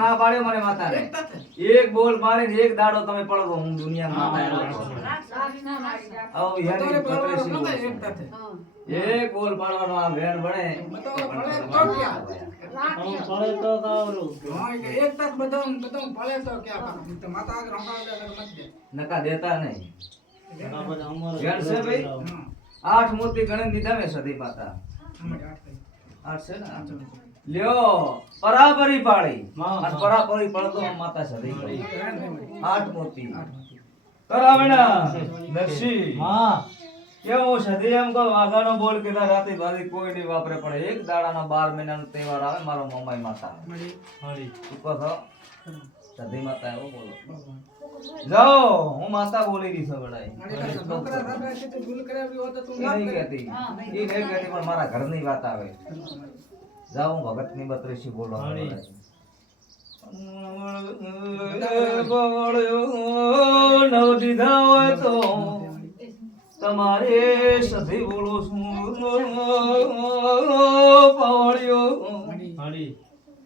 ના પાડ્યો મને માતાને એક બોલ મારીને એક દાડો તમે પડો હું દુનિયામાં આવો યાર એક બોલ પાડવાનો આ વેણ બને પડે તો કાવરું નકા દેતા નહીં આ બધા અમારે વેણ છે ભાઈ 8 મોતી ગણન દીધા મે સદી માતા 8 છે ને લ્યો પરાપરી પાડી અને પરાપરી પડતો માતા સદી કરી 8 મોતી કરાવણા નરસી હા કેવો સદી એમ કો વાઘાનો બોલ કીધા રાતે બાદી કોઈ નહીં વાપરે પડે એક દાડાનો 12 મહિનાનો તહેવાર આવે મારો મમ્માઈ માતા હળી ઉપર થો સદી માતા એવો બોલો જાઓ હું માતા બોલી રહી છું બડાઈ નહીં કહેતી પણ મારા ઘરની વાત આવે જાઓ હું ભગતની 32 બોલો નવ દીધા હોય તો તમારે સધી બોલો છું પાવળ્યો હળી